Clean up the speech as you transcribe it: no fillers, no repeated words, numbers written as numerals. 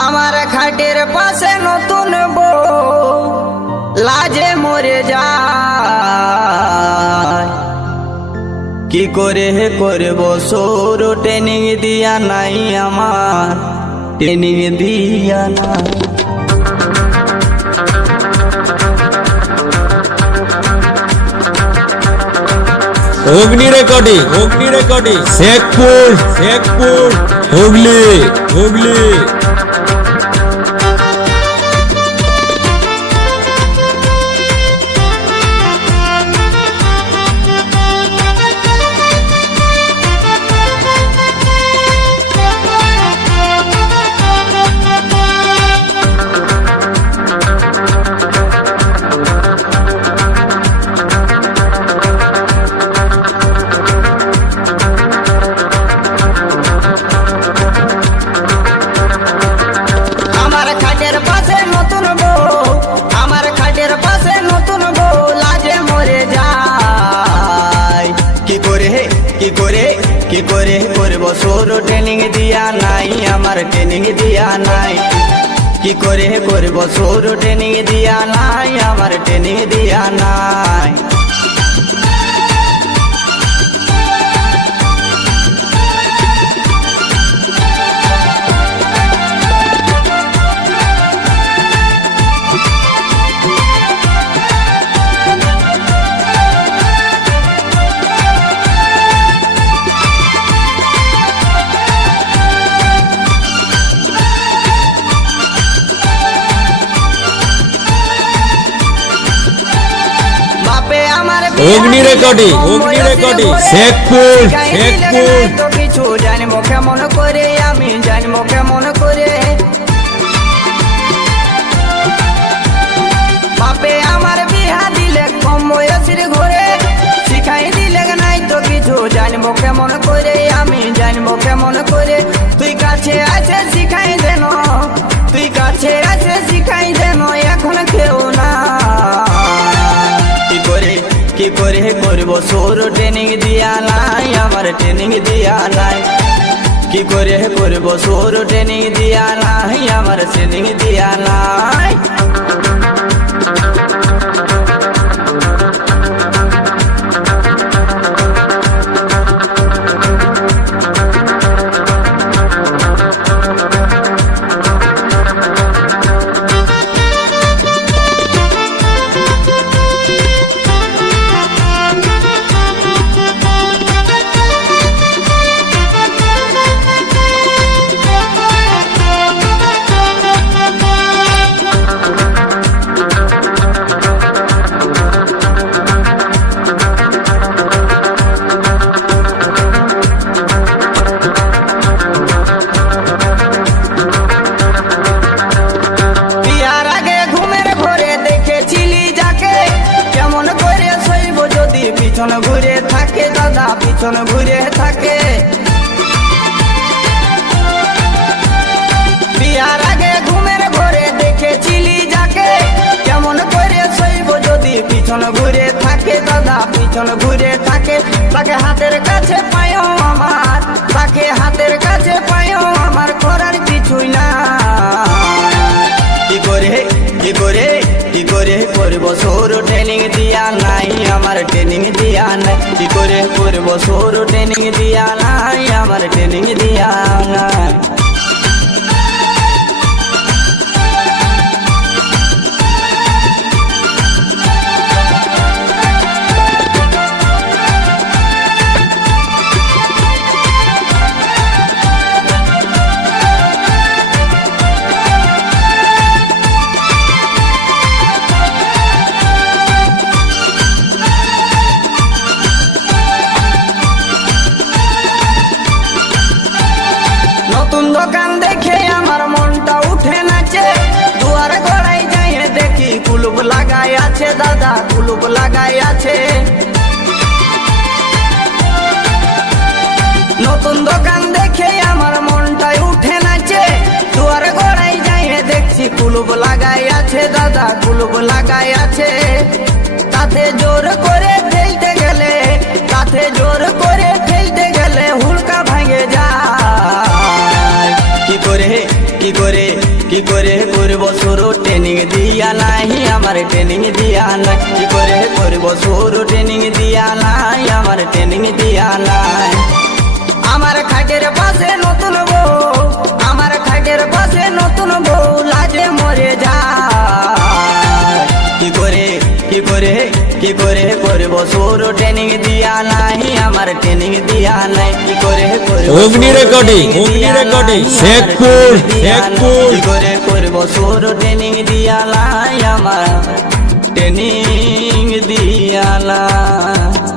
আমার খাটের পাশে নতুন বউ লাজে মরে যায়। কি করে করব সৌর ট্রেনিং দিয়া নাই আমার, ট্রেনিং দিয়া নাই। অগ্নি রেকর্ডিং শেখপুর হুগলি। কি করে করব সৌর ট্রেনিং দিয়া নাই আমার, ট্রেনিং দিয়া নাই। কি করে করব সৌর ট্রেনিং দিয়া নাই আমার, ট্রেনিং দিয়া নাই। অগ্নি রেকর্ডিং শেখপুর। তো কিছু জানবো কেমন করে, আমি জানবো কেমন করে। বাপে আমার বিহা দিলে কম বয়সের ঘরে, শিখাই দিলে নাই তো কিছু জানবো কেমন করে, আমি জানবো কেমন করে। তুই কাছে আছে শিখাই দেন, তুই কাছে আছে শিখাই দেন, এখন কেউ না। কি করে করব সৌর ট্রেনিং দিয়া নাই আমার, ট্রেনিং দিয়া নাই। কি করে করব সৌর ট্রেনিং দিয়া নাই আমার, ট্রেনিং দিয়া নাই। পিছন ঘুরে থাকে দাদা, পিছন ঘুরে থাকে। বিয়ার আগে ঘুমের ঘরে দেখেছিলি যাকে, কেমন করে সইব যদি পিছন ঘুরে থাকে দাদা, পিছন ঘুরে থাকে। তাকে হাতের কাছে পায়ও আমার, তাকে হাতের কাছে পায়ও আমার, করার কিছুই না। কি করে করব সৌর ট্রেনিং দিয়া নাই আমার, ট্রেনিং দিয়া নাই। কি করে করব সৌর ট্রেনিং দিয়া নাই আমার, ট্রেনিং দিয়া নাই। দোকান দেখে আমার মনটা উঠে নাচে, দুয়ার গড়াই যাই দেখি কুলুপ লাগাই আছে দাদা, কুলুপ লাগাই আছে। নতুন দোকান দেখে আমার মনটাই উঠে নাচে, দুয়ার গড়াই যাই দেখছি কুলুপ লাগাই আছে দাদা, কুলুপ লাগাই আছে। তাতে জোর করে ফেলতে গেলে, তাতে জোর করে ফেলতে গেলে হুড়কা ভাঙে যায়। কি করে করব শুরু ট্রেনিং দিয়া নাই আমার ট্রেনিং দিয়া নাই কি করে করব শুরু ট্রেনিং দিয়া নাই আমার ট্রেনিং দিয়া নাই আমার খাটের পাশে নতুন বউ আমার খাটের পাশে নতুন বউ লাজে মরে যায় কি করে করব শুরু ট্রেনিং দিয়া নাই আমার ট্রেনিং দিয়া নাই কি করে করব অগ্নি রেকর্ডিং শেখপুর কি করে করব শুরু ট্রেনিং দিয়া নাই আমার ট্রেনিং দিয়া নাই